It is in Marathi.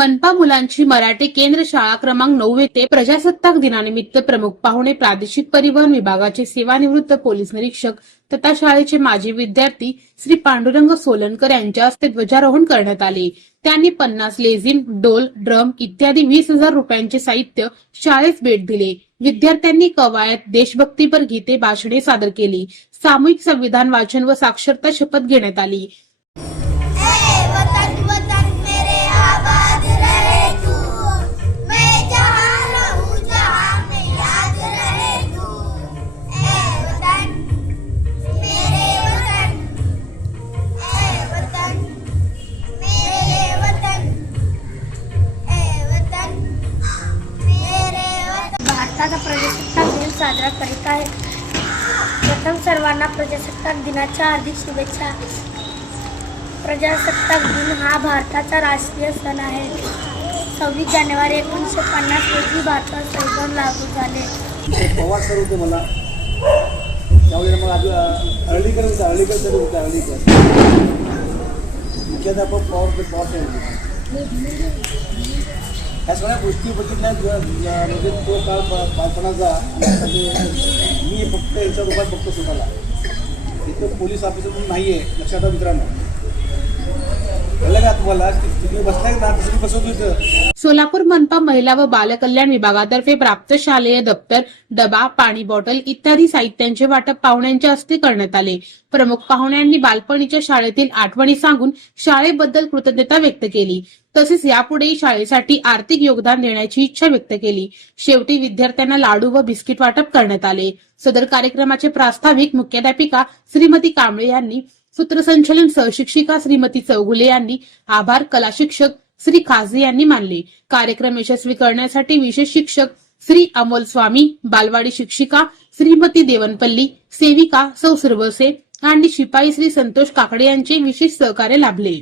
मनपा मुलांची मराठी केंद्र शाळा क्रमांक 9 येथे प्रजासत्ताक दिनानिमित्त प्रमुख पाहुणे प्रादेशिक परिवहन विभागाचे सेवानिवृत्त पोलीस निरीक्षक तथा शाळेचे माजी विद्यार्थी श्री पांडुरंग सोलनकर यांच्या हस्ते ध्वजारोहण करण्यात आले। त्यांनी 50 लेझिम, डोल, ड्रम इत्यादी 20,000 रुपयांचे साहित्य शाळेस भेट दिले। विद्यार्थ्यांनी कवायत, देशभक्तीपर गीते, भाषणे सादर केली। सामूहिक संविधान वाचन व साक्षरता शपथ घेण्यात आली। भारताचा प्रजासत्ताक दिन साजरा करीत आहे। प्रथम सर्वांना प्रजासत्ताक दिनाच्या हार्दिक शुभेच्छा। प्रजासत्ताक दिन हा भारताचा राष्ट्रीय सण आहे। 26 जानेवारी 1950 रोजी भारतात संविधान लागू झाले। पवार सर होते मला त्यावेळेला मग अर्लीकर सर होते अर्लीकर मुख्याध्यापक पवार ह्या सगळ्या गोष्टी बघितल्या म्हणजे तो काळ बालपणाचा मी फक्त यांच्या रूपात बघतो स्वतःला। इथं पोलीस ऑफिसर म्हणून नाही आहे, लक्षात ठेवा मित्रांनो। का तुम्हाला तुम्ही बसलाय ना तुम्ही बसवतो इथं। सोलापूर मनपा महिला व बालकल्याण विभागातर्फे प्राप्त शालेय दप्तर, डबा, पाणी बॉटल इत्यादी साहित्यांचे वाटप पाहुण्यांच्या हस्ते करण्यात आले। प्रमुख पाहुण्यांनी बालपणीच्या शाळेतील आठवणी सांगून शाळेबद्दल कृतज्ञता व्यक्त केली। तसेच यापुढेही शाळेसाठी आर्थिक योगदान देण्याची इच्छा व्यक्त केली। शेवटी विद्यार्थ्यांना लाडू व बिस्किट वाटप करण्यात आले। सदर कार्यक्रमाचे प्रास्ताविक मुख्याध्यापिका श्रीमती कांबळे यांनी, सूत्रसंचालन सहशिक्षिका श्रीमती चौगुले यांनी, आभार कला शिक्षक श्री खाजे यांनी मानले। कार्यक्रम यशस्वी करण्यासाठी विशेष शिक्षक श्री अमोल स्वामी, बालवाडी शिक्षिका श्रीमती देवनपल्ली, सेविका सौ सुरवसे आणि शिपाई श्री संतोष काकडे यांचे विशेष सहकार्य लाभले।